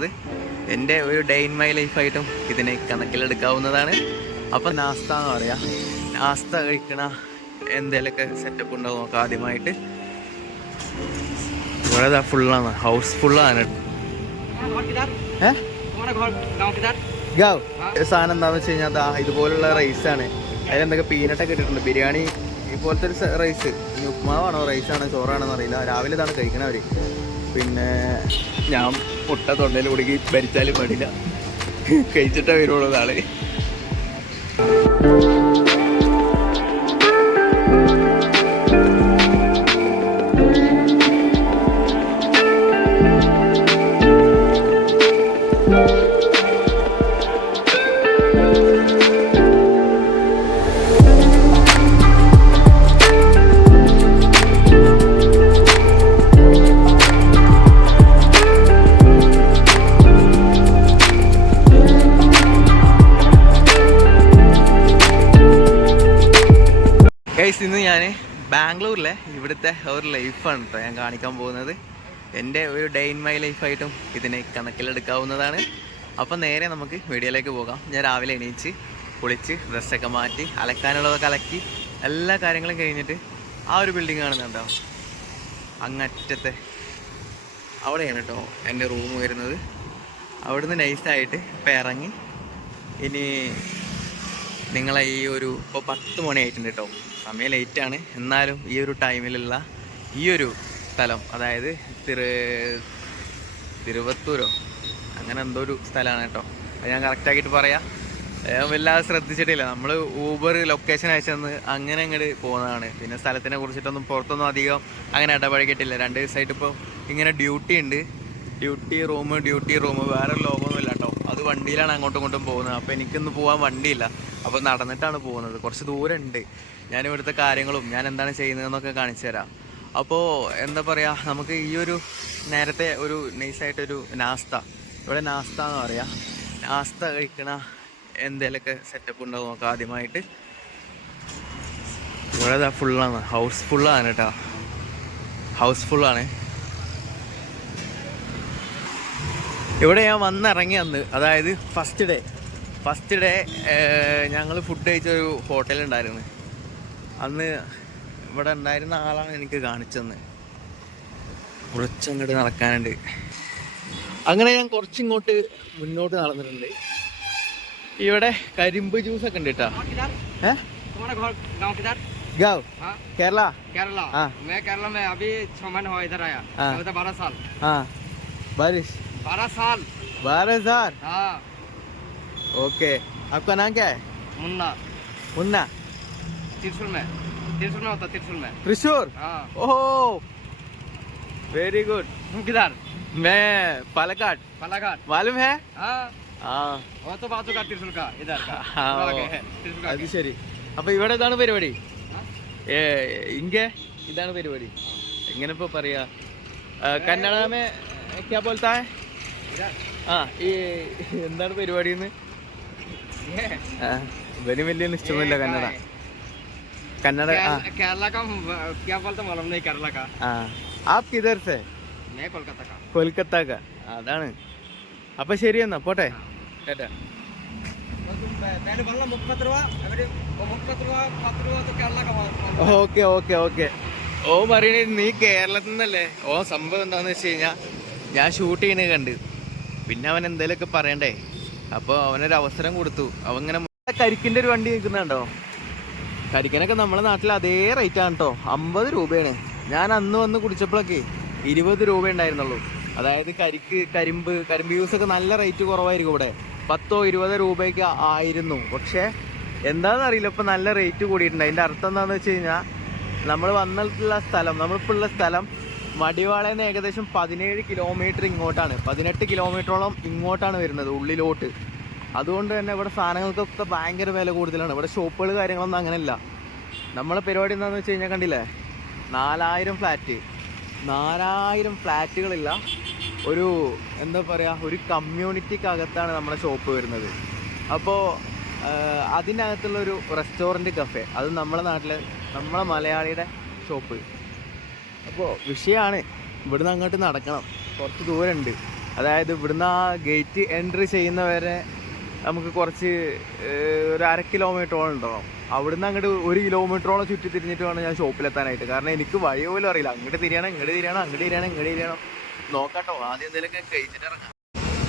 പോകുന്നത്. എൻ്റെ ഒരു ഡേ ഇൻ മൈ ലൈഫായിട്ടും ഇതിനെ കണക്കിലെടുക്കാവുന്നതാണ്. അപ്പം നാസ്ത എന്ന് പറയാം. നാസ്ത കഴിക്കണ എന്തെങ്കിലുമൊക്കെ സെറ്റപ്പ് ഉണ്ടാവും നോക്കാം. ആദ്യമായിട്ട് ഇവിടെ ഫുള്ളാണ്, ഹൗസ് ഫുള്ളാണ്. ഗാവ് സാധനം എന്താണെന്ന് വെച്ച് കഴിഞ്ഞാൽ അതാ ഇതുപോലുള്ള റൈസാണ്. അതിലെന്തൊക്കെ പീനട്ടൊക്കെ ഇട്ടിട്ടുണ്ട്. ബിരിയാണി ഇതുപോലത്തെ ഒരു റൈസ്, ഇനി ഉപ്മാവാണോ റൈസാണോ ചോറാണോന്ന് അറിയില്ല. രാവിലെ ഇതാണ് കഴിക്കണവർ. പിന്നെ ഞാൻ മുട്ട തൊണ്ടയിൽ കുടുക്കി ഭരിച്ചാലും പാടില്ല, കഴിച്ചിട്ടേ വരുള്ളൂ നാളെ. ഇന്ന് ഞാൻ ബാംഗ്ലൂരിലെ ഇവിടുത്തെ ഒരു ലൈഫാണ് കേട്ടോ ഞാൻ കാണിക്കാൻ പോകുന്നത്. എൻ്റെ ഒരു ഡേ ഇൻ മൈ ലൈഫായിട്ടും ഇതിനെ കണക്കിലെടുക്കാവുന്നതാണ്. അപ്പം നേരെ നമുക്ക് വീഡിയോയിലേക്ക് പോകാം. ഞാൻ രാവിലെ എണീച്ച് കുളിച്ച് ഡ്രസ്സൊക്കെ മാറ്റി അലക്കാനുള്ളതൊക്കെ അലക്കി എല്ലാ കാര്യങ്ങളും കഴിഞ്ഞിട്ട് ആ ഒരു ബിൽഡിംഗ് കാണുന്നുണ്ടോ, അങ്ങറ്റത്തെ അവിടെയാണ് കേട്ടോ എൻ്റെ റൂം വരുന്നത്. അവിടുന്ന് നൈസായിട്ട് ഇപ്പം ഇറങ്ങി ഇനി നിങ്ങളെ ഈ ഒരു ഇപ്പോൾ 10 മണിയായിട്ടുണ്ട് കേട്ടോ, സമയം ലേറ്റാണ്. എന്നാലും ഈ ഒരു ടൈമിലുള്ള ഈ ഒരു സ്ഥലം, അതായത് തിരുവത്തൂരോ അങ്ങനെ എന്തോ ഒരു സ്ഥലമാണ് കേട്ടോ. അത് ഞാൻ കറക്റ്റാക്കിയിട്ട് പറയാം. വല്ലാതെ ശ്രദ്ധിച്ചിട്ടില്ല. നമ്മൾ ഊബർ ലൊക്കേഷൻ അയച്ചെന്ന് അങ്ങനെ അങ്ങോട്ട് പോകുന്നതാണ്. പിന്നെ സ്ഥലത്തിനെ കുറിച്ചിട്ടൊന്നും പുറത്തൊന്നും അധികം അങ്ങനെ ഇടപഴകിയിട്ടില്ല. 2 ദിവസമായിട്ട് ഇപ്പോൾ ഇങ്ങനെ ഡ്യൂട്ടി ഉണ്ട്. ഡ്യൂട്ടി റൂം വേറെ ലോകമൊന്നുമില്ല കേട്ടോ. അത് വണ്ടിയിലാണ് അങ്ങോട്ടും ഇങ്ങോട്ടും പോകുന്നത്. അപ്പോൾ എനിക്കൊന്ന് പോകാൻ വണ്ടിയില്ല. അപ്പോൾ നടന്നിട്ടാണ് പോകുന്നത്. കുറച്ച് ദൂരമുണ്ട്. ഞാൻ ഇവിടുത്തെ കാര്യങ്ങളും ഞാൻ എന്താണ് ചെയ്യുന്നതെന്നൊക്കെ കാണിച്ചു തരാം. അപ്പോൾ എന്താ പറയുക, നമുക്ക് ഈ ഒരു നേരത്തെ ഒരു നൈസായിട്ടൊരു നാസ്ത, ഇവിടെ നാസ്ത എന്ന് പറയാം. നാസ്ത കഴിക്കണ എന്തെങ്കിലുമൊക്കെ സെറ്റപ്പ് ഉണ്ടാവും നോക്കാം. ആദ്യമായിട്ട് ഇവിടെ ഫുള്ളാണ്, ഹൗസ് ഫുള്ളാണ് കേട്ടോ, ഹൗസ് ഫുള്ളാണ്. ഇവിടെ ഞാൻ വന്നിറങ്ങി അന്ന്, അതായത് ഫസ്റ്റ് ഡേ ഞങ്ങൾ ഫുഡ് കഴിച്ചൊരു ഹോട്ടലുണ്ടായിരുന്നു. അന്ന് ഇവിടെ ഉണ്ടായിരുന്ന ആളാണ് എനിക്ക് കാണിച്ചെന്ന്. കുറച്ചങ്ങോട്ട് നടക്കാനുണ്ട്. അങ്ങനെ ഞാൻ കുറച്ചിങ്ങോട്ട് മുന്നോട്ട് നടന്നിട്ടുണ്ട്. ഇവിടെ കരിമ്പ് ജ്യൂസൊക്കെ ഉണ്ട് കേട്ടോ. गाँव केरला केरला हाँ मैं केरला में अभी 6 महीने हुआ इधर आया। हाँ 12 साल। हाँ बारिश 12 साल 12,000। हाँ ओके, आपका नाम क्या है? मुन्ना। मुन्ना त्रिशूल में होता, त्रिशूल में। त्रिशूर? हाँ। Oh very good. तुम किधर? मैं पालकाड। मालूम है? हाँ हाँ वो तो बाजू का त्रिशूल का इधर का हाँ आगे है त्रिशूल का അത് आगे। ശരി. അപ്പോൾ ഇവിടെ ഇതാണ് പരിപാടി. हाँ? ഇங்கே ഇതാണ് പരിപാടി. എങ്ങനെ ഇപ്പോൾ പറയാ, കന്നഡമേ ക്യാ ബോൾത്താ ഹൈ? इधर ആ ഈ എന്താണ് പരിപാടി എന്ന് ये ഇവന് വലിയ ഇഷ്ടമൊന്നുമില്ല കന്നഡ. കന്നഡ ആ केरला का क्या बोलते मालूम नहीं, केरला का। ആ ആപ് കിധർ സേ? मैं कोलकाता का। കൊൽക്കത്ത. അതാണ്. അപ്പം ശരി എന്നാ പോട്ടെ കേട്ടാ. पहले बोलना मुफ्त रुआ, अभी वो मुफ्त रुआ तो केरला का मालूम। Okay okay okay. ഓ പറയണേ നീ കേരളത്തിൽ നിന്നല്ലേ. ഓ സംഭവം എന്താണെന്ന് വെച്ച് കഴിഞ്ഞാൽ ഞാൻ ഷൂട്ട് ചെയ്യണത് കണ്ട് പിന്നെ അവൻ എന്തെങ്കിലുമൊക്കെ പറയണ്ടേ. അപ്പോൾ അവനൊരു അവസരം കൊടുത്തു. അവൻ ഇങ്ങനെ കരിക്കിൻ്റെ ഒരു വണ്ടി നിൽക്കുന്നുണ്ടോ. കരിക്കനൊക്കെ നമ്മുടെ നാട്ടിൽ അതേ റേറ്റാണ് കേട്ടോ, 50 രൂപയാണ്. ഞാൻ അന്ന് വന്ന് കുടിച്ചപ്പോഴൊക്കെ 20 രൂപ ഉണ്ടായിരുന്നുള്ളൂ. അതായത് കരിമ്പ് ജ്യൂസൊക്കെ നല്ല റേറ്റ് കുറവായിരിക്കും ഇവിടെ. 10-20 രൂപയ്ക്ക് ആയിരുന്നു. പക്ഷേ എന്താണെന്നറിയില്ല, ഇപ്പം നല്ല റേറ്റ് കൂടിയിട്ടുണ്ട്. അതിൻ്റെ അർത്ഥം എന്താണെന്ന് വെച്ച് കഴിഞ്ഞാൽ നമ്മളിപ്പോൾ ഉള്ള സ്ഥലം മടിവാളയിൽ നിന്ന് ഏകദേശം 17 കിലോമീറ്റർ ഇങ്ങോട്ടാണ്, 18 കിലോമീറ്ററോളം ഇങ്ങോട്ടാണ് വരുന്നത് ഉള്ളിലോട്ട്. അതുകൊണ്ട് തന്നെ ഇവിടെ സാധനങ്ങൾക്കൊക്കെ ഭയങ്കര വില കൂടുതലാണ്. ഇവിടെ ഷോപ്പുകൾ കാര്യങ്ങളൊന്നും അങ്ങനെയല്ല. നമ്മളെ പരിപാടി എന്താണെന്ന് വെച്ച് കഴിഞ്ഞാൽ കണ്ടില്ലേ, 4000 ഫ്ലാറ്റുകളില്ല ഒരു എന്താ പറയുക, ഒരു കമ്മ്യൂണിറ്റിക്കകത്താണ് നമ്മുടെ ഷോപ്പ് വരുന്നത്. അപ്പോൾ അതിനകത്തുള്ളൊരു റെസ്റ്റോറൻറ്റ് കഫേ, അത് നമ്മളെ നാട്ടിലെ നമ്മളെ മലയാളിയുടെ ഷോപ്പ്. അപ്പോൾ വിഷയമാണ്, ഇവിടുന്ന് അങ്ങോട്ട് നടക്കണം, കുറച്ച് ദൂരമുണ്ട്. അതായത് ഇവിടുന്ന് ആ ഗേറ്റ് എൻട്രി ചെയ്യുന്നവരെ നമുക്ക് കുറച്ച് ഒരു 1/2 കിലോമീറ്ററോളം ഉണ്ടാവും. അവിടുന്ന് അങ്ങോട്ട് 1 കിലോമീറ്ററോളം ചുറ്റി തിരിഞ്ഞിട്ട് വേണം ഞാൻ ഷോപ്പിലെത്താനായിട്ട്. കാരണം എനിക്ക് വഴി പോലും അറിയില്ല. അങ്ങോട്ട് തിരിയണം, ഇങ്ങോട്ട് തിരിയണം, അങ്ങോട്ട് തിരിയണം, ഇങ്ങോട്ട് തിരിയണം. നോക്കാട്ടോ, ആദ്യം എന്തെങ്കിലുമൊക്കെ കഴിച്ചിട്ട് ഇറങ്ങാം.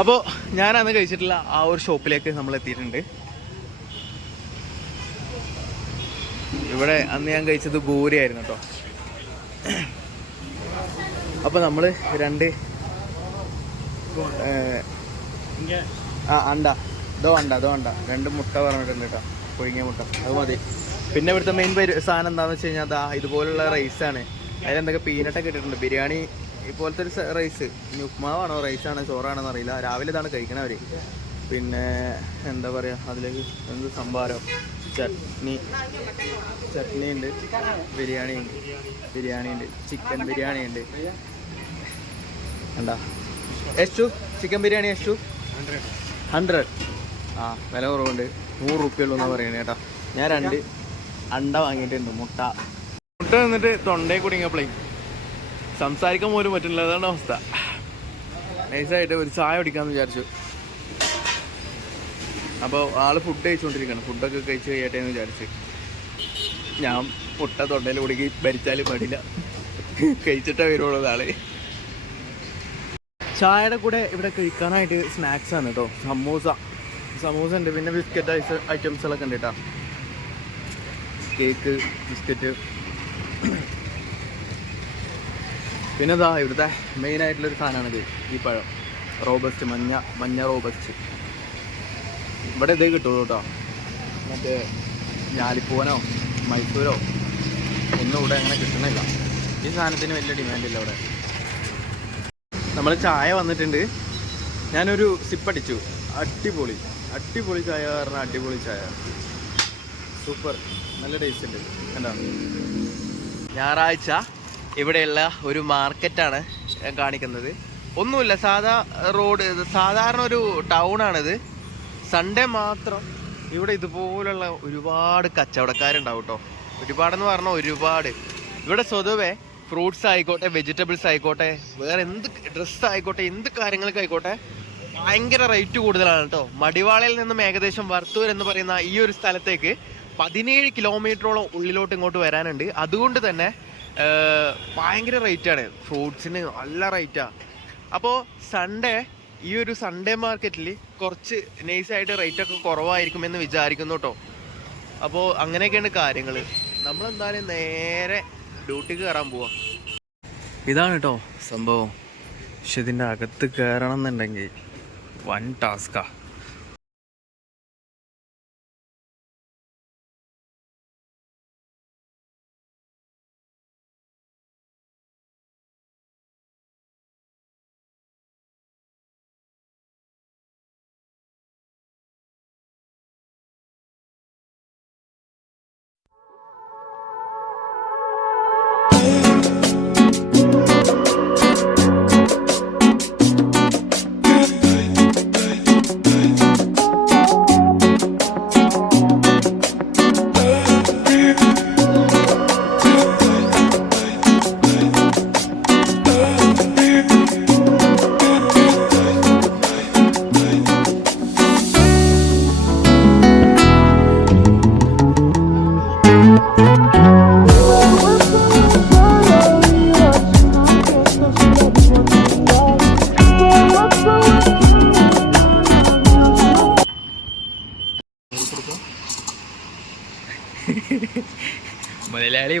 അപ്പോൾ ഞാനന്ന് കഴിച്ചിട്ടുള്ള ആ ഒരു ഷോപ്പിലേക്ക് നമ്മൾ എത്തിയിട്ടുണ്ട്. ഇവിടെ അന്ന് ഞാൻ കഴിച്ചത് ബൂരി ആയിരുന്നു കേട്ടോ. അപ്പോൾ നമ്മൾ 2 അണ്ട ദോ അണ്ട 2 മുട്ട പറഞ്ഞിട്ടുണ്ട് കേട്ടോ, പുഴുങ്ങിയ മുട്ട, അത് മതി. പിന്നെ ഇവിടുത്തെ മെയിൻ സാധനം എന്താണെന്ന് വെച്ച് കഴിഞ്ഞാൽ അതാ ഇതുപോലുള്ള റൈസാണ്. അതിലെന്തൊക്കെ പീനട്ടൊക്കെ ഇട്ടിട്ടുണ്ട്. ബിരിയാണി ഇപ്പോലത്തെ ഒരു റൈസ്, ഇനി ഉപ്മാവാണോ റൈസാണോ ചോറാണെന്ന് അറിയില്ല. രാവിലെ ഇതാണ് കഴിക്കണവർ. പിന്നെ എന്താ പറയുക, അതിലേക്ക് എന്ത് സംഭാരം, ചട്നി ഉണ്ട്, ബിരിയാണി ഉണ്ട്, ചിക്കൻ ബിരിയാണി ഉണ്ട്. എന്താ ಎಷ್ಟು ചിക്കൻ ബിരിയാണി ಎಷ್ಟು 100. ആ വില കുറവുണ്ട്, 100 റുപ്യുള്ളൂ എന്നാണ് പറയുന്നത് കേട്ടോ. ഞാൻ 2 അണ്ട വാങ്ങിയിട്ടുണ്ട്. മുട്ട നിന്നിട്ട് തൊണ്ടയിൽ കുടുങ്ങിയപ്പോഴേ സംസാരിക്കാൻ പോലും പറ്റില്ല. അതാണ് അവസ്ഥ. നൈസായിട്ട് ഒരു ചായ കുടിക്കാമെന്ന് വിചാരിച്ചു. അപ്പോൾ ആള് ഫുഡ് കഴിച്ചുകൊണ്ടിരിക്കുകയാണ്. ഫുഡൊക്കെ കഴിച്ച് കഴിയട്ടെ എന്ന് വിചാരിച്ച് ഞാൻ മുട്ട തൊണ്ടയിൽ കുടുങ്ങി ഭരിച്ചാലും പാടില്ല, കഴിച്ചിട്ടേ വരുള്ളൂ ആള്. ചായയുടെ കൂടെ ഇവിടെ കഴിക്കാനായിട്ട് സ്നാക്സ് ആണ് കേട്ടോ. സമൂസ ഉണ്ട്, പിന്നെ ബിസ്ക്കറ്റ് ഐറ്റംസുകളൊക്കെ ഉണ്ട് കേട്ടോ. Cake, biscuit. പിന്നെ ഇതാ ഇവിടുത്തെ മെയിനായിട്ടുള്ളൊരു സാധനമാണിത്, ഈ പഴം റോബസ്റ്റ്, മഞ്ഞ റോബസ്റ്റ്. ഇവിടെ ഇതേ കിട്ടുള്ളൂ കേട്ടോ. മറ്റേ ഞാലിപ്പൂവനോ മൈസൂരോ ഒന്നും ഇവിടെ അങ്ങനെ കിട്ടണില്ല. ഈ സാധനത്തിന് വലിയ ഡിമാൻഡില്ല ഇവിടെ. നമ്മൾ ചായ വന്നിട്ടുണ്ട്. ഞാനൊരു സിപ്പടിച്ചു. അടിപൊളി ചായ പറഞ്ഞാൽ അടിപൊളി ചായ, സൂപ്പർ, നല്ല ടേസ്റ്റ് ഉണ്ട്. കണ്ടോ, ഞായറാഴ്ച ഇവിടെയുള്ള ഒരു മാർക്കറ്റാണ് ഞാൻ കാണിക്കുന്നത്. ഒന്നുമില്ല, സാധാരണ ഒരു ടൗണാണിത്. സൺഡേ മാത്രം ഇവിടെ ഇതുപോലുള്ള ഒരുപാട് കച്ചവടക്കാരുണ്ടാവും കേട്ടോ. ഒരുപാടെന്ന് പറഞ്ഞാൽ ഒരുപാട്. ഇവിടെ സ്വതവേ ഫ്രൂട്ട്സ് ആയിക്കോട്ടെ, വെജിറ്റബിൾസ് ആയിക്കോട്ടെ, വേറെ എന്ത് ഡ്രസ്സ് ആയിക്കോട്ടെ, എന്ത് കാര്യങ്ങൾക്ക് ആയിക്കോട്ടെ, ഭയങ്കര റേറ്റ് കൂടുതലാണ് കേട്ടോ. മടിവാളയിൽ നിന്നും ഏകദേശം വർത്തൂർ എന്ന് പറയുന്ന ഈ ഒരു സ്ഥലത്തേക്ക് 17 കിലോമീറ്ററോളം ഉള്ളിലോട്ട് ഇങ്ങോട്ട് വരാനുണ്ട്. അതുകൊണ്ട് തന്നെ ഭയങ്കര റേറ്റാണ്, ഫ്രൂട്ട്സിന് നല്ല റേറ്റാണ്. അപ്പോൾ ഈ ഒരു സൺഡേ മാർക്കറ്റിൽ കുറച്ച് നൈസായിട്ട് റേറ്റൊക്കെ കുറവായിരിക്കുമെന്ന് വിചാരിക്കുന്നു കേട്ടോ. അപ്പോൾ അങ്ങനെയൊക്കെയാണ് കാര്യങ്ങൾ. നമ്മളെന്തായാലും നേരെ ഡ്യൂട്ടിക്ക് കയറാൻ പോവാം. ഇതാണ് കേട്ടോ സംഭവം. പക്ഷെ ഇതിൻ്റെ അകത്ത് കയറണം എന്നുണ്ടെങ്കിൽ വൻ ടാസ്കാണ്.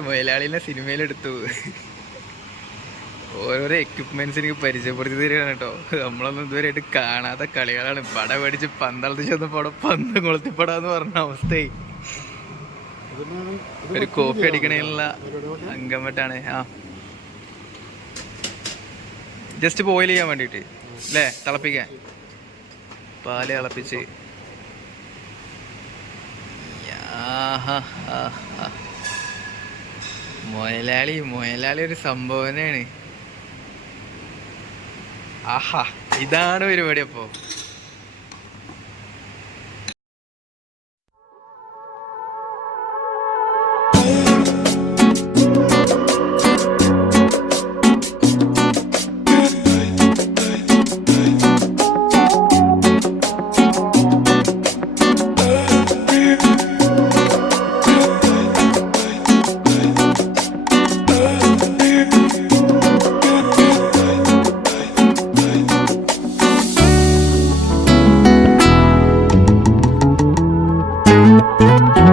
മുതലാളിനെ സിനിമയിലെടുത്തു. ഓരോരോ എക്യുപ്മെന്റ്സ് എനിക്ക് പരിചയപ്പെടുത്തി തരികയാണ് കേട്ടോ. നമ്മളൊന്നും ഇതുവരെയായിട്ട് കാണാത്ത കളികളാണ്. പട മേടിച്ച് പന്തളത്ത് ചെന്നപ്പോൾ അവിടെ പന്ത് കൊളുത്തിപ്പടാന്ന് പറഞ്ഞ അവസ്ഥയായി. ഒരു കോഫി അടിക്കണേലുള്ള അങ്കമട്ടാണ്. ജസ്റ്റ് ബോയിൽ ചെയ്യാൻ വേണ്ടിയിട്ട് അല്ലേ, തിളപ്പിക്കാൻ. പാല് തിളപ്പിച്ച് മുതലാളി ഒരു സംഭവനാണ്. ആഹാ, ഇതാണ് പരിപാടി. അപ്പോ Thank